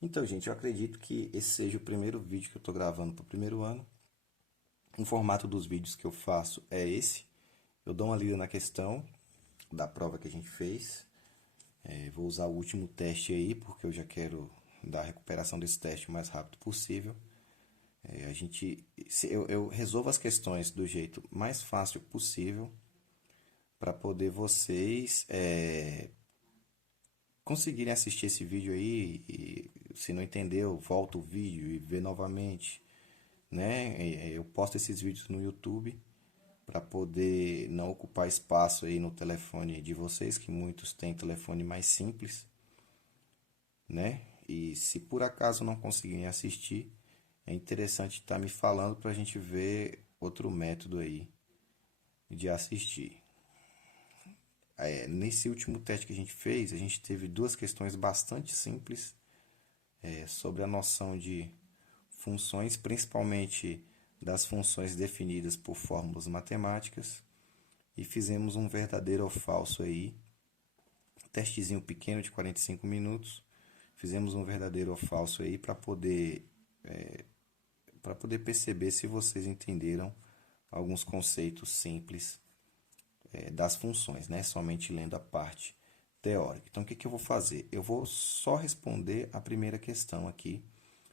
Então, gente, eu acredito que esse seja o primeiro vídeo que eu estou gravando para o primeiro ano. O formato dos vídeos que eu faço é esse. Eu dou uma lida na questão da prova que a gente fez. Vou usar o último teste aí, porque eu já quero dar a recuperação desse teste o mais rápido possível. Eu resolvo as questões do jeito mais fácil possível para poder vocês conseguirem assistir esse vídeo aí e se não entendeu, volta o vídeo e vê novamente, né? Eu posto esses vídeos no YouTube para poder não ocupar espaço aí no telefone de vocês, que muitos têm telefone mais simples, né? E se por acaso não conseguirem assistir, é interessante estar me falando para a gente ver outro método aí de assistir. Nesse último teste que a gente fez, a gente teve duas questões bastante simples sobre a noção de funções, principalmente das funções definidas por fórmulas matemáticas, e fizemos um verdadeiro ou falso aí, testezinho pequeno de 45 minutos, fizemos um verdadeiro ou falso aí para poder perceber se vocês entenderam alguns conceitos simples das funções, né? Somente lendo a parte teórica. Então, o que eu vou fazer? Eu vou só responder a primeira questão aqui,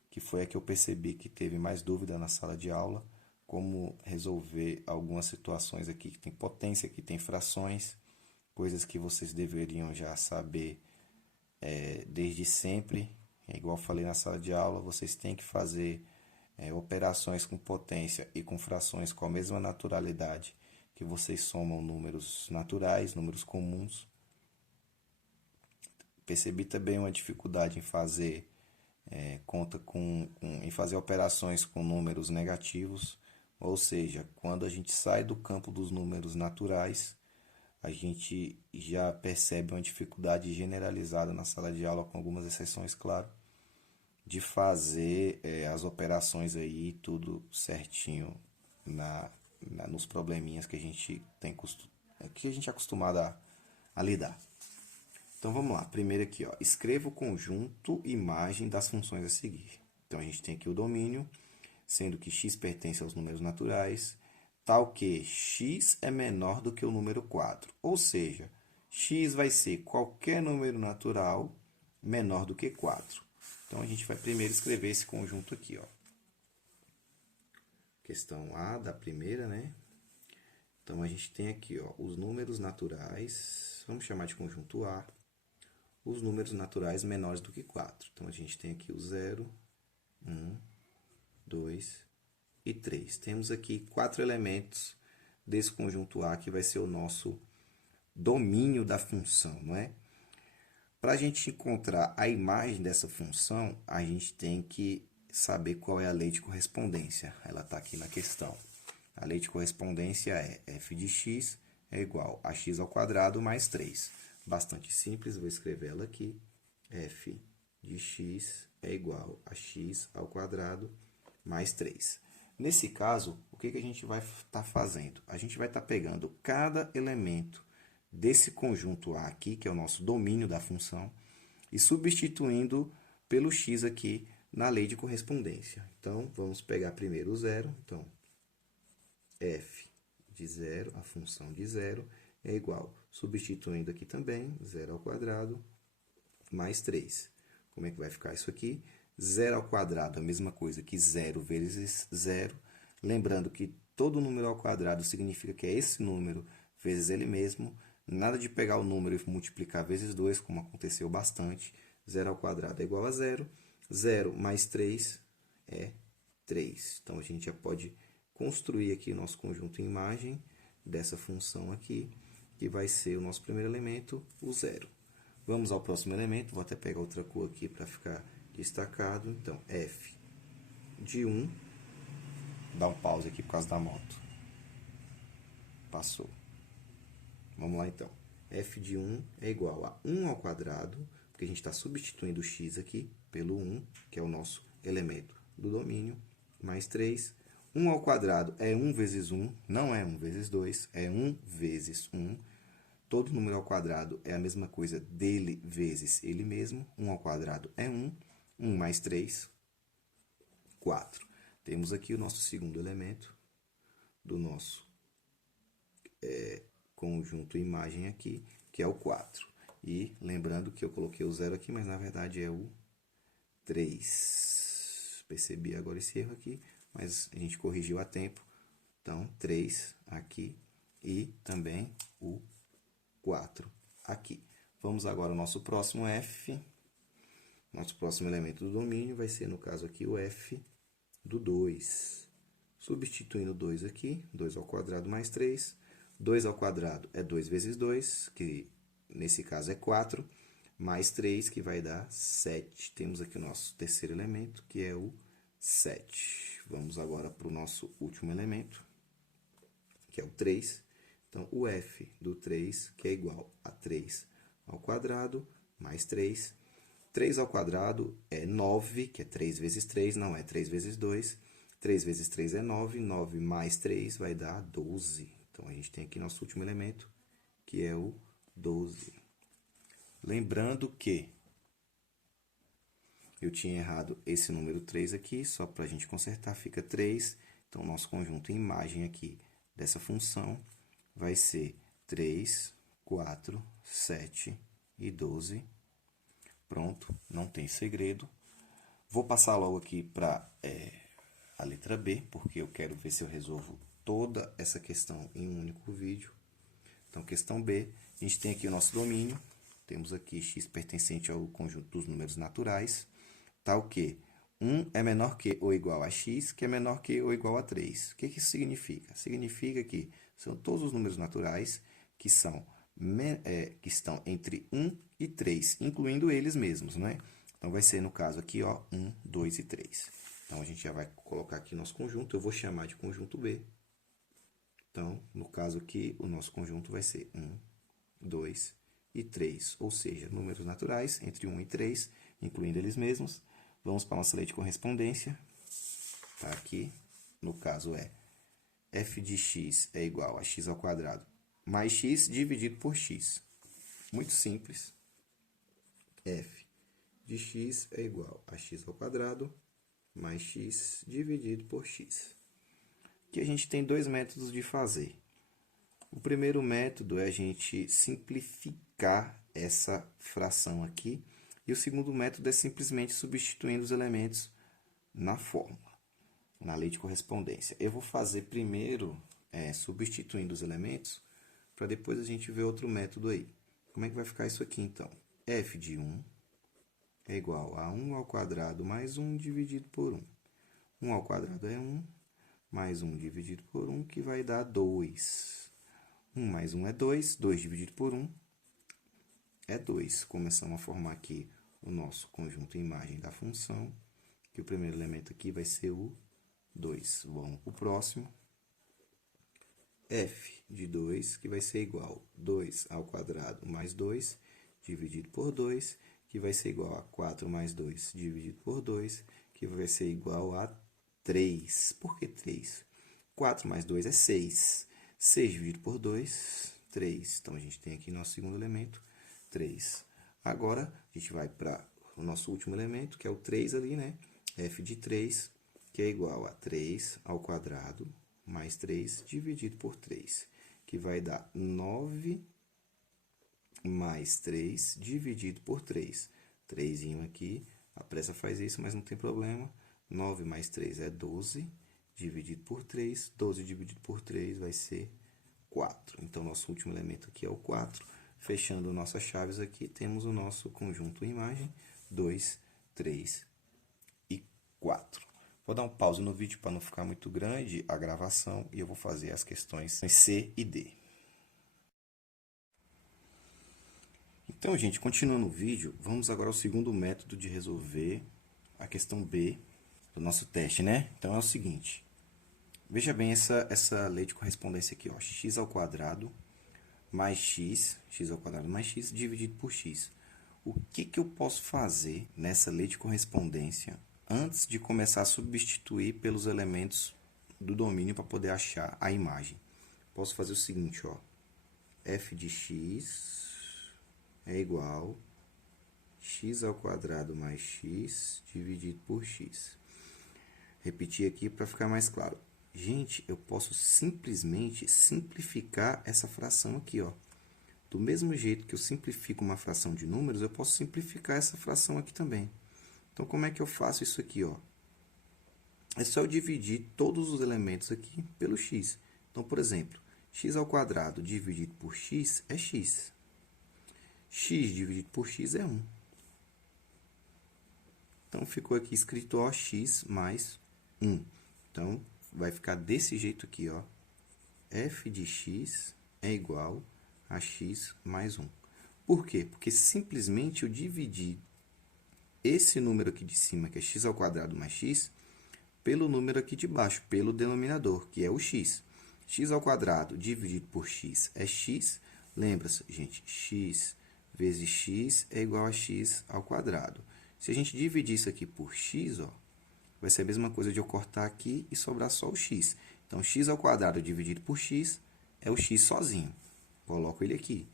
que foi a que eu percebi que teve mais dúvida na sala de aula, como resolver algumas situações aqui que tem potência, que tem frações, coisas que vocês deveriam já saber desde sempre. É igual eu falei na sala de aula, vocês têm que fazer operações com potência e com frações com a mesma naturalidade que vocês somam números naturais, números comuns. Percebi também uma dificuldade em fazer em fazer operações com números negativos, ou seja, quando a gente sai do campo dos números naturais, a gente já percebe uma dificuldade generalizada na sala de aula, com algumas exceções, claro, de fazer as operações aí tudo certinho nos probleminhas que a gente que a gente é acostumado a lidar. Então vamos lá, primeiro aqui, ó, escreva o conjunto imagem das funções a seguir. Então a gente tem aqui o domínio, sendo que x pertence aos números naturais, tal que x é menor do que o número 4. Ou seja, x vai ser qualquer número natural menor do que 4. Então a gente vai primeiro escrever esse conjunto aqui, ó. Questão A da primeira, né? Então a gente tem aqui, ó, os números naturais, vamos chamar de conjunto A, os números naturais menores do que 4. Então, a gente tem aqui o 0, 1, 2 e 3. Temos aqui 4 elementos desse conjunto A, que vai ser o nosso domínio da função, não é? Para a gente encontrar a imagem dessa função, a gente tem que saber qual é a lei de correspondência. Ela está aqui na questão. A lei de correspondência é f de x é igual a x ao quadrado mais 3. Bastante simples, vou escrever ela aqui. F de x é igual a x ao quadrado mais 3. Nesse caso, o que a gente vai estar fazendo? A gente vai estar pegando cada elemento desse conjunto A aqui, que é o nosso domínio da função, e substituindo pelo x aqui na lei de correspondência. Então, vamos pegar primeiro o zero. Então, f de 0, a função de 0, é igual, substituindo aqui também, 0 ao quadrado, mais 3. Como é que vai ficar isso aqui? 0 ao quadrado é a mesma coisa que 0 vezes 0. Lembrando que todo número ao quadrado significa que é esse número vezes ele mesmo. Nada de pegar o número e multiplicar vezes 2, como aconteceu bastante. 0 ao quadrado é igual a 0. 0 mais 3 é 3. Então, a gente já pode construir aqui o nosso conjunto imagem dessa função aqui, que vai ser o nosso primeiro elemento, o 0. Vamos ao próximo elemento, vou até pegar outra cor aqui para ficar destacado. Então, f de 1, dá um pause aqui por causa da moto. Passou. Vamos lá então. F de 1 é igual a 1 ao quadrado, porque a gente está substituindo o x aqui pelo 1, que é o nosso elemento do domínio, mais 3. 1 ao quadrado é 1 vezes 1, não é 1 vezes 2, é 1 vezes 1. Todo número ao quadrado é a mesma coisa dele vezes ele mesmo. 1 ao quadrado é 1. 1 mais 3, 4. Temos aqui o nosso segundo elemento do nosso conjunto imagem aqui, que é o 4. E lembrando que eu coloquei o 0 aqui, mas na verdade é o 3. Percebi agora esse erro aqui, mas a gente corrigiu a tempo. Então, 3 aqui e também o 4 aqui. Vamos agora ao nosso próximo f. Nosso próximo elemento do domínio vai ser, no caso aqui, o f do 2. Substituindo 2 aqui, 2 ao quadrado mais 3. 2 ao quadrado é 2 vezes 2, que nesse caso é 4, mais 3, que vai dar 7. Temos aqui o nosso terceiro elemento, que é o 7. Vamos agora para o nosso último elemento, que é o 3. Então, o f do 3, que é igual a 3 ao quadrado, mais 3. 3 ao quadrado é 9, que é 3 vezes 3, não é 3 vezes 2. 3 vezes 3 é 9, 9 mais 3 vai dar 12. Então, a gente tem aqui nosso último elemento, que é o 12. Lembrando que eu tinha errado esse número 3 aqui, só para a gente consertar, fica 3. Então, o nosso conjunto imagem aqui dessa função vai ser 3, 4, 7 e 12. Pronto, não tem segredo. Vou passar logo aqui para a letra B, porque eu quero ver se eu resolvo toda essa questão em um único vídeo. Então, questão B, a gente tem aqui o nosso domínio. Temos aqui x pertencente ao conjunto dos números naturais. Tal que 1 é menor que ou igual a x, que é menor que ou igual a 3. O que isso significa? Significa que são todos os números naturais que estão entre 1 e 3, incluindo eles mesmos, não é? Então, vai ser, no caso aqui, ó, 1, 2 e 3. Então, a gente já vai colocar aqui nosso conjunto. Eu vou chamar de conjunto B. Então, no caso aqui, o nosso conjunto vai ser 1, 2 e 3. Ou seja, números naturais entre 1 e 3, incluindo eles mesmos. Vamos para a nossa lei de correspondência. Tá aqui. No caso, é f de x é igual a x ao quadrado mais x dividido por x. Muito simples. F de x é igual a x ao quadrado mais x dividido por x. Aqui a gente tem dois métodos de fazer. O primeiro método é a gente simplificar essa fração aqui. E o segundo método é simplesmente substituindo os elementos na fórmula, na lei de correspondência. Eu vou fazer primeiro substituindo os elementos, para depois a gente ver outro método aí. Como é que vai ficar isso aqui, então? F de 1 é igual a 1 ao quadrado mais 1 dividido por 1. 1 ao quadrado é 1, mais 1 dividido por 1, que vai dar 2. 1 mais 1 é 2, 2 dividido por 1 é 2. Começamos a formar aqui o nosso conjunto imagem da função, que o primeiro elemento aqui vai ser o 2. Vamos para o próximo. F de 2, que vai ser igual a 2 ao quadrado mais 2, dividido por 2, que vai ser igual a 4 mais 2, dividido por 2, que vai ser igual a 3. Por que 3? 4 mais 2 é 6. 6 dividido por 2, 3. Então, a gente tem aqui nosso segundo elemento, 3. Agora, a gente vai para o nosso último elemento, que é o 3 ali, né? F de 3, que é igual a 3 ao quadrado mais 3 dividido por 3, que vai dar 9 mais 3 dividido por 3. 3 aqui, a pressa faz isso, mas não tem problema. 9 mais 3 é 12, dividido por 3. 12 dividido por 3 vai ser 4. Então, nosso último elemento aqui é o 4. Fechando nossas chaves aqui, temos o nosso conjunto imagem, 2, 3 e 4. Vou dar um pause no vídeo para não ficar muito grande a gravação e eu vou fazer as questões C e D. Então, gente, continuando o vídeo, vamos agora ao segundo método de resolver a questão B do nosso teste, né? Então, é o seguinte. Veja bem essa lei de correspondência aqui, ó. X ao quadrado mais x, x ao quadrado mais x, dividido por x. O que eu posso fazer nessa lei de correspondência antes de começar a substituir pelos elementos do domínio para poder achar a imagem? Posso fazer o seguinte, ó. F de x é igual a x ao quadrado mais x dividido por x. Repetir aqui para ficar mais claro. Gente, eu posso simplesmente simplificar essa fração aqui, ó. Do mesmo jeito que eu simplifico uma fração de números, eu posso simplificar essa fração aqui também. Então, como é que eu faço isso aqui, ó? É só eu dividir todos os elementos aqui pelo x. Então, por exemplo, x ao quadrado dividido por x é x. X dividido por x é 1. Então, ficou aqui escrito, ó, x mais 1. Então, vai ficar desse jeito aqui, ó. F de x é igual a x mais 1. Por quê? Porque simplesmente eu dividi esse número aqui de cima, que é x ao quadrado mais x, pelo número aqui de baixo, pelo denominador, que é o x. X ao quadrado dividido por x é x. Lembra-se, gente, x vezes x é igual a x ao quadrado. Se a gente dividir isso aqui por x, ó, vai ser a mesma coisa de eu cortar aqui e sobrar só o x. Então, x ao quadrado dividido por x é o x sozinho. Coloco ele aqui.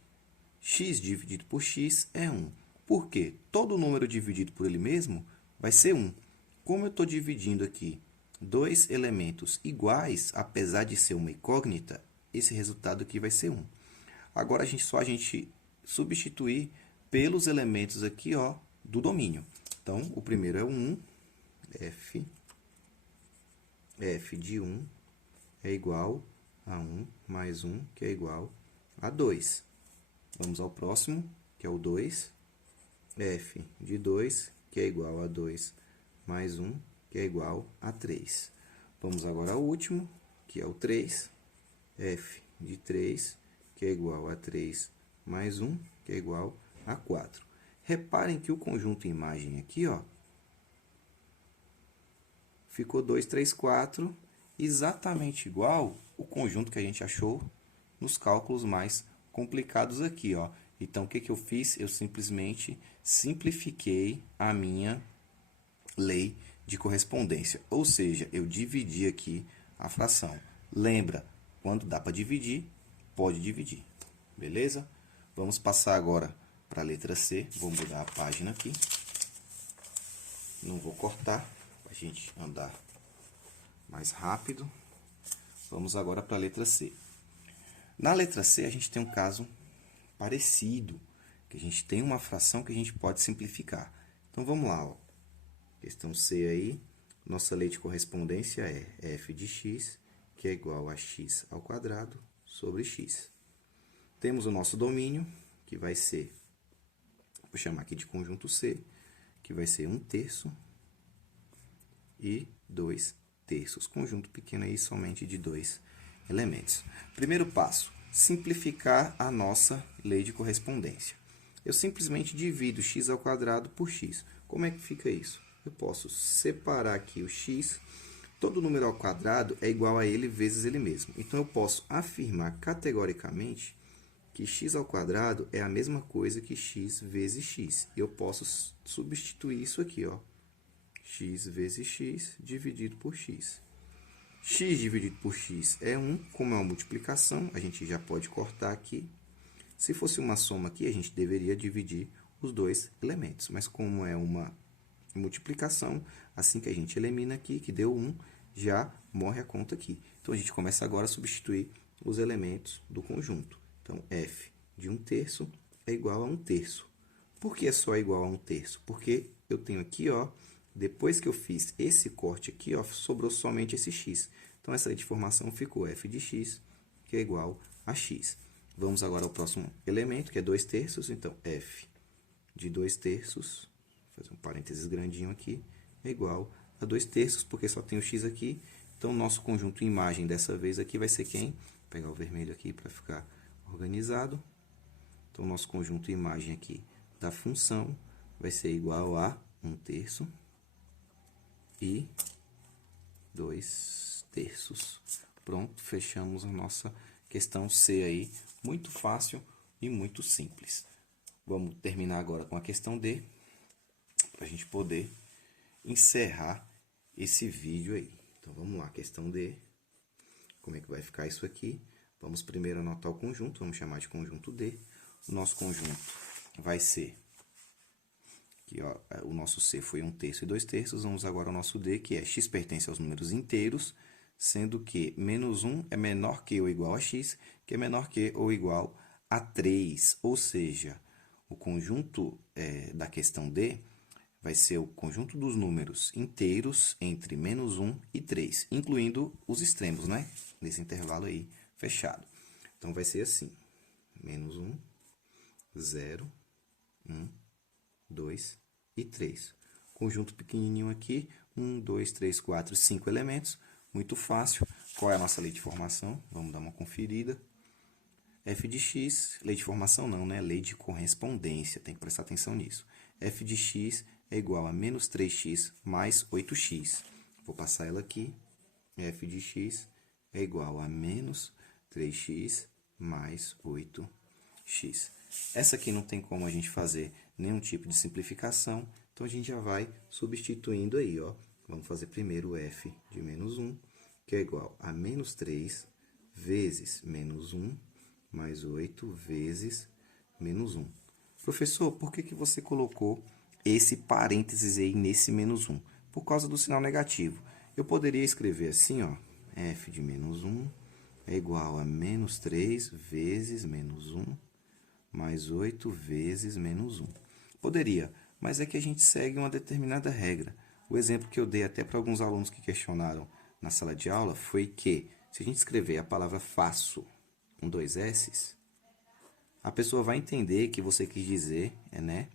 X dividido por x é 1. Por quê? Todo número dividido por ele mesmo vai ser 1. Como eu estou dividindo aqui dois elementos iguais, apesar de ser uma incógnita, esse resultado aqui vai ser 1. Agora, só a gente substituir pelos elementos aqui, ó, do domínio. Então, o primeiro é o 1, f de 1 é igual a 1 mais 1, que é igual a 2. Vamos ao próximo, que é o 2, f de 2, que é igual a 2 mais 1, que é igual a 3. Vamos agora ao último, que é o 3, f de 3, que é igual a 3 mais 1, que é igual a 4. Reparem que o conjunto imagem aqui, ó, ficou 2, 3, 4, exatamente igual o conjunto que a gente achou nos cálculos mais complicados aqui, ó. Então, o que eu fiz? Eu simplesmente simplifiquei a minha lei de correspondência, ou seja, eu dividi aqui a fração. Lembra, quando dá para dividir, pode dividir, beleza? Vamos passar agora para a letra C. Vou mudar a página aqui. Não vou cortar, para a gente andar mais rápido. Vamos agora para a letra C. Na letra C, a gente tem um caso parecido, que a gente tem uma fração que a gente pode simplificar. Então, vamos lá, ó. Questão C aí, nossa lei de correspondência é f de x, que é igual a x ao quadrado sobre x. Temos o nosso domínio, que vai ser, vou chamar aqui de conjunto C, que vai ser 1/3 e 2/3. Conjunto pequeno aí somente de 2 elementos. Primeiro passo, simplificar a nossa lei de correspondência. Eu simplesmente divido x ao quadrado por x. Como é que fica isso? Eu posso separar aqui o x, todo número ao quadrado é igual a ele vezes ele mesmo. Então, eu posso afirmar categoricamente que x ao quadrado é a mesma coisa que x vezes x. E eu posso substituir isso aqui, ó, x vezes x dividido por x. X dividido por x é 1, como é uma multiplicação, a gente já pode cortar aqui. Se fosse uma soma aqui, a gente deveria dividir os dois elementos, mas como é uma multiplicação, assim que a gente elimina aqui, que deu 1, já morre a conta aqui. Então, a gente começa agora a substituir os elementos do conjunto. Então, f de 1/3 é igual a 1/3. Por que é só igual a 1/3? Porque eu tenho aqui, ó, depois que eu fiz esse corte aqui, ó, sobrou somente esse x. Então, essa informação ficou f de x, que é igual a x. Vamos agora ao próximo elemento, que é 2/3. Então, f de 2/3, vou fazer um parênteses grandinho aqui, é igual a 2/3, porque só tem o x aqui. Então, nosso conjunto imagem dessa vez aqui vai ser quem? Vou pegar o vermelho aqui para ficar organizado. Então, nosso conjunto imagem aqui da função vai ser igual a 1/3 e 2/3. Pronto, fechamos a nossa questão C aí, muito fácil e muito simples. Vamos terminar agora com a questão D, para a gente poder encerrar esse vídeo aí. Então, vamos lá, questão D. Como é que vai ficar isso aqui? Vamos primeiro anotar o conjunto, vamos chamar de conjunto D. O nosso conjunto vai ser Aqui, ó, o nosso C foi 1/3 e 2/3. Vamos agora ao nosso D, que é x pertence aos números inteiros, sendo que menos 1 é menor que ou igual a x, que é menor que ou igual a 3. Ou seja, o conjunto da questão D vai ser o conjunto dos números inteiros entre menos 1 e 3, incluindo os extremos, né? Nesse intervalo aí fechado. Então, vai ser assim, menos 1, 0, 1, 2 e 3. Conjunto pequenininho aqui, 1, 2, 3, 4, 5 elementos. Muito fácil. Qual é a nossa lei de formação? Vamos dar uma conferida. F de x, lei de formação não, né? Lei de correspondência, tem que prestar atenção nisso. F de x é igual a menos 3x mais 8x. Vou passar ela aqui. F de x é igual a menos 3x mais 8x. Essa aqui não tem como a gente fazer nenhum tipo de simplificação, então a gente já vai substituindo aí, ó. Vamos fazer primeiro o f de menos 1, que é igual a menos 3 vezes menos 1, mais 8 vezes menos 1. Professor, por que você colocou esse parênteses aí nesse menos 1? Por causa do sinal negativo. Eu poderia escrever assim, ó, f de menos 1 é igual a menos 3 vezes menos 1, mais 8 vezes menos 1. Poderia, mas é que a gente segue uma determinada regra. O exemplo que eu dei até para alguns alunos que questionaram na sala de aula foi que, se a gente escrever a palavra faço com 2 S's, a pessoa vai entender que você quis dizer, né,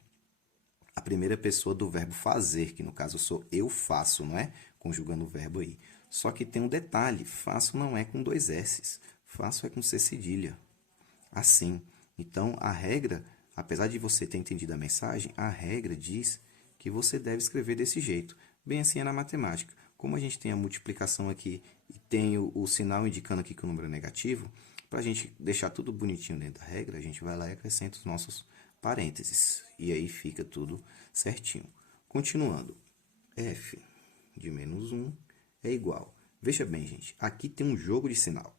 a primeira pessoa do verbo fazer, que no caso eu sou eu faço, não é? Conjugando o verbo aí. Só que tem um detalhe, faço não é com 2 S's, faço é com C cedilha. Assim. Então, a regra, apesar de você ter entendido a mensagem, a regra diz que você deve escrever desse jeito. Bem assim é na matemática. Como a gente tem a multiplicação aqui e tem o sinal indicando aqui que o número é negativo, para a gente deixar tudo bonitinho dentro da regra, a gente vai lá e acrescenta os nossos parênteses. E aí fica tudo certinho. Continuando. F de menos 1 é igual. Veja bem, gente, aqui tem um jogo de sinal.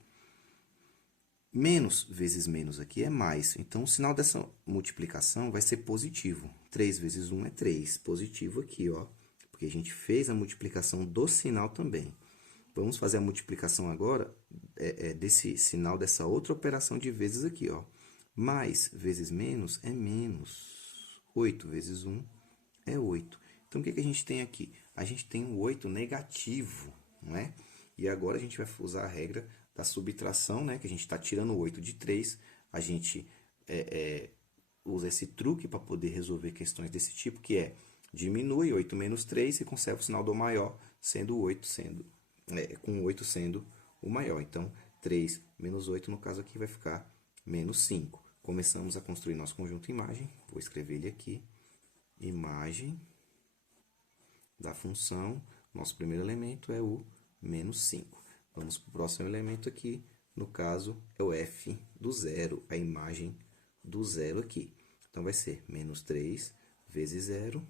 Menos vezes menos aqui é mais. Então, o sinal dessa multiplicação vai ser positivo. 3 vezes 1 é 3. Positivo aqui, ó. Porque a gente fez a multiplicação do sinal também. Vamos fazer a multiplicação agora desse sinal, dessa outra operação de vezes aqui, ó. Mais vezes menos é menos. 8 vezes 1 é 8. Então, o que a gente tem aqui? A gente tem um 8 negativo, não é? E agora a gente vai usar a regra da subtração, né? Que a gente está tirando o 8 de 3. A gente usa esse truque para poder resolver questões desse tipo, que é diminui 8 menos 3 e conserva o sinal do maior, sendo o 8 com o 8 sendo o maior. Então, 3 menos 8, no caso aqui, vai ficar menos 5. Começamos a construir nosso conjunto imagem. Vou escrever ele aqui. Imagem da função. Nosso primeiro elemento é o menos 5. Vamos para o próximo elemento aqui. No caso, é o f do zero, a imagem do zero aqui. Então, vai ser menos 3 vezes 0,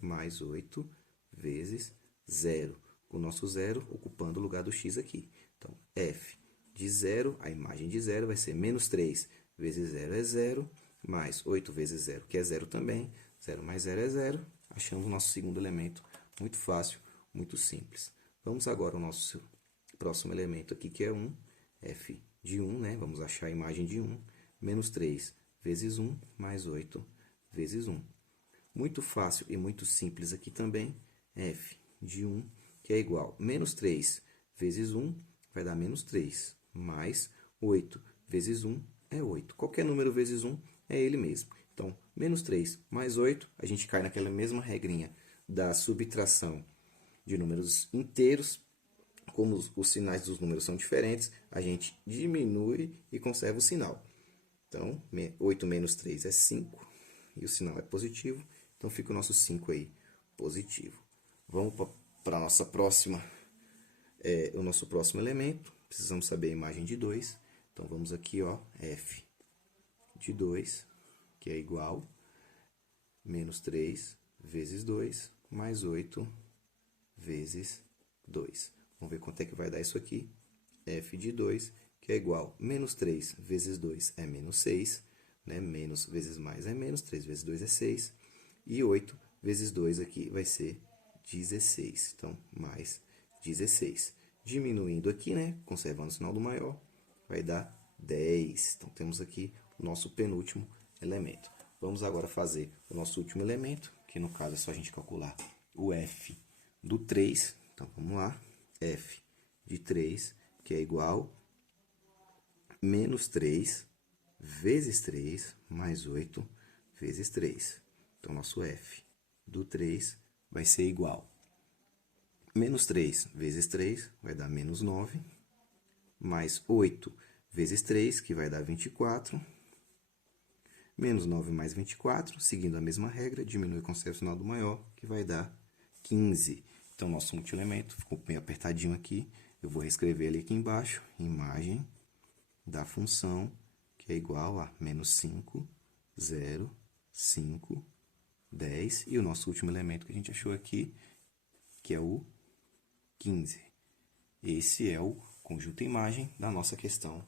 mais 8 vezes 0. O nosso zero ocupando o lugar do x aqui. Então, f de 0, a imagem de 0, vai ser menos 3 vezes 0 é 0, mais 8 vezes 0, que é 0 também. 0 mais 0 é 0. Achamos o nosso segundo elemento. Muito fácil, muito simples. Vamos agora ao nosso próximo elemento aqui, que é 1. F de 1, né? Vamos achar a imagem de 1. Menos 3 vezes 1, mais 8 vezes 1. Muito fácil e muito simples aqui também. F de 1, que é igual a menos 3 vezes 1, vai dar menos 3, mais 8 vezes 1 é 8. Qualquer número vezes 1 é ele mesmo. Então, menos 3 mais 8, a gente cai naquela mesma regrinha da subtração de números inteiros. Como os sinais dos números são diferentes, a gente diminui e conserva o sinal. Então, 8 menos 3 é 5, e o sinal é positivo, então fica o nosso 5 aí, positivo. Vamos para a nossa próxima, o nosso próximo elemento. Precisamos saber a imagem de 2. Então, vamos aqui, ó, f de 2, que é igual a menos 3 vezes 2, mais 8 vezes 2. Vamos ver quanto é que vai dar isso aqui. F de 2, que é igual a menos 3 vezes 2 é menos 6. Né? Menos vezes mais é menos. 3 vezes 2 é 6. E 8 vezes 2 aqui vai ser 16. Então, mais 16. Diminuindo aqui, né? Conservando o sinal do maior, vai dar 10. Então, temos aqui o nosso penúltimo elemento. Vamos agora fazer o nosso último elemento, que no caso é só a gente calcular o f do 3. Então, vamos lá. F de 3, que é igual a menos 3 vezes 3 mais 8 vezes 3. Então, nosso f do 3 vai ser igual a menos 3 vezes 3, vai dar menos 9, mais 8 vezes 3, que vai dar 24, menos 9 mais 24, seguindo a mesma regra, diminui com o sinal do maior, que vai dar 15. Então, nosso multielemento ficou bem apertadinho aqui. Eu vou reescrever ele aqui embaixo, imagem da função, que é igual a menos 5, 0, 5, 10. E o nosso último elemento que a gente achou aqui, que é o 15. Esse é o conjunto imagem da nossa questão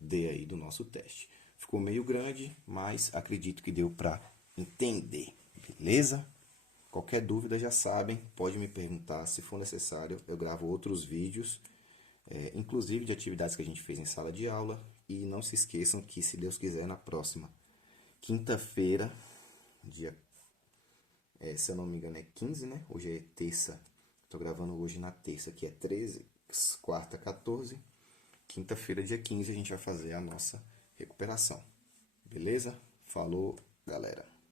D aí do nosso teste. Ficou meio grande, mas acredito que deu para entender, beleza? Qualquer dúvida já sabem, pode me perguntar, se for necessário eu gravo outros vídeos, inclusive de atividades que a gente fez em sala de aula. E não se esqueçam que, se Deus quiser, na próxima quinta-feira, se eu não me engano é 15, né? Hoje é terça, estou gravando hoje na terça, que é 13, quarta 14, quinta-feira, dia 15, a gente vai fazer a nossa recuperação. Beleza? Falou, galera!